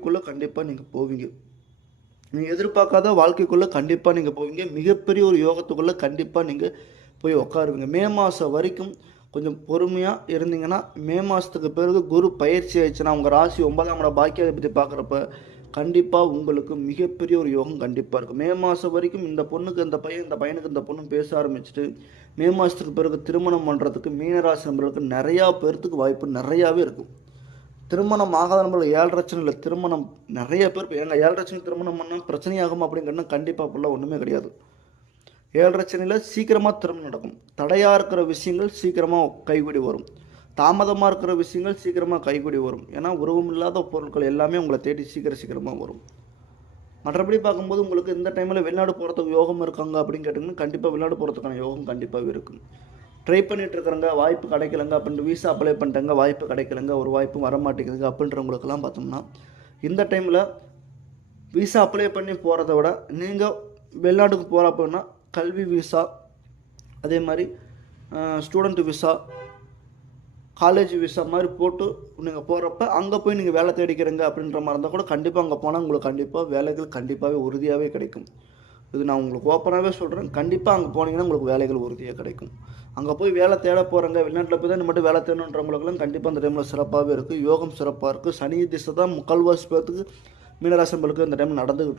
வாழ்க்கைக்குள்ளே கண்டிப்பாக நீங்கள் போவீங்க. நீங்க எதிர்பார்க்காத வாழ்க்கைக்குள்ள கண்டிப்பா நீங்க போவீங்க. மிகப்பெரிய ஒரு யோகத்துக்குள்ள கண்டிப்பா நீங்க போய் உட்காருவீங்க. மே மாசம் வரைக்கும் கொஞ்சம் பொறுமையா இருந்தீங்கன்னா, மே மாசத்துக்கு பிறகு குரு பயிற்சி ஆயிடுச்சுன்னா, உங்க ராசி 9ஆம் இட பாக்கியாதிபதி பார்க்குறப்ப, கண்டிப்பா உங்களுக்கு மிகப்பெரிய ஒரு யோகம் கண்டிப்பா இருக்கும். மே மாசம் வரைக்கும் இந்த பொண்ணுக்கு இந்த பையன், இந்த பையனுக்கு இந்த பொண்ணும் பேச ஆரம்பிச்சுட்டு, மே மாசத்துக்கு பிறகு திருமணம் பண்றதுக்கு மீனராசி நண்பர்களுக்கு நெறையா பேர்த்துக்கு வாய்ப்பு நெறையாவே இருக்கும். திருமணம் ஆகாத நபர்கள் 7 சனியில திருமணம் நெறைய பேர் ஏங்க 7 சனியில திருமணம் பண்ணா பிரச்சனையாகுமா அப்படிங்கிறதுனா கண்டிப்பா அப்படிலாம் ஒண்ணுமே கிடையாது. 7 சனியில சீக்கிரமா திருமணம் நடக்கும். தடையா இருக்கிற விஷயங்கள் சீக்கிரமா கைகூடி வரும். தாமதமா இருக்கிற விஷயங்கள் சீக்கிரமா கைகூடி வரும். ஏன்னா உருவமில்லாத பொருட்கள் எல்லாமே உங்களை தேடி சீக்கிரமா வரும். மற்றபடி பார்க்கும்போது உங்களுக்கு இந்த டைமில் வெளிநாடு போகிறதுக்கு யோகம் இருக்காங்க அப்படின்னு கேட்டிங்கன்னா கண்டிப்பாக வெளிநாடு போகிறதுக்கான யோகம் கண்டிப்பாகவே இருக்கும். ட்ரை பண்ணிட்டு இருக்கிறாங்க வாய்ப்பு கிடைக்கலங்க அப்படின்ட்டு விசா அப்ளை பண்ணிட்டாங்க வாய்ப்பு கிடைக்கலங்க ஒரு வாய்ப்பும் வர மாட்டேங்குதுங்க அப்படின்றவங்களுக்கெல்லாம் பார்த்தோம்னா இந்த டைமில் விசா அப்ளை பண்ணி போகிறத விட நீங்கள் வெளிநாட்டுக்கு போகிற அப்படின்னா கல்வி விசா அதே மாதிரி ஸ்டூடெண்ட் விசா காலேஜ் விசா மாதிரி போட்டு நீங்கள் போகிறப்ப அங்கே போய் நீங்கள் வேலை தேடிக்கிறீங்க அப்படின்ற மாதிரி இருந்தால் கூட கண்டிப்பாக அங்கே போனால் உங்களுக்கு கண்டிப்பாக வேலைகள் கண்டிப்பாகவே உறுதியாகவே கிடைக்கும். இது நான் உங்களுக்கு ஓப்பனாகவே சொல்கிறேன். கண்டிப்பாக அங்கே போனீங்கன்னா உங்களுக்கு வேலைகள் உறுதியாக கிடைக்கும். அங்கே போய் வேலை தேட போகிறேங்க வெளிநாட்டில் போய் தான் மட்டும் வேலை தேடணுன்றவங்களுக்குலாம் கண்டிப்பாக அந்த டைமில் சிறப்பாகவே இருக்குது. யோகம் சிறப்பாக இருக்குது. சனி திசை தான் முக்கால்வாசி பேர்த்துக்கு மீனராசி நண்பர்களுக்கு இந்த டைம்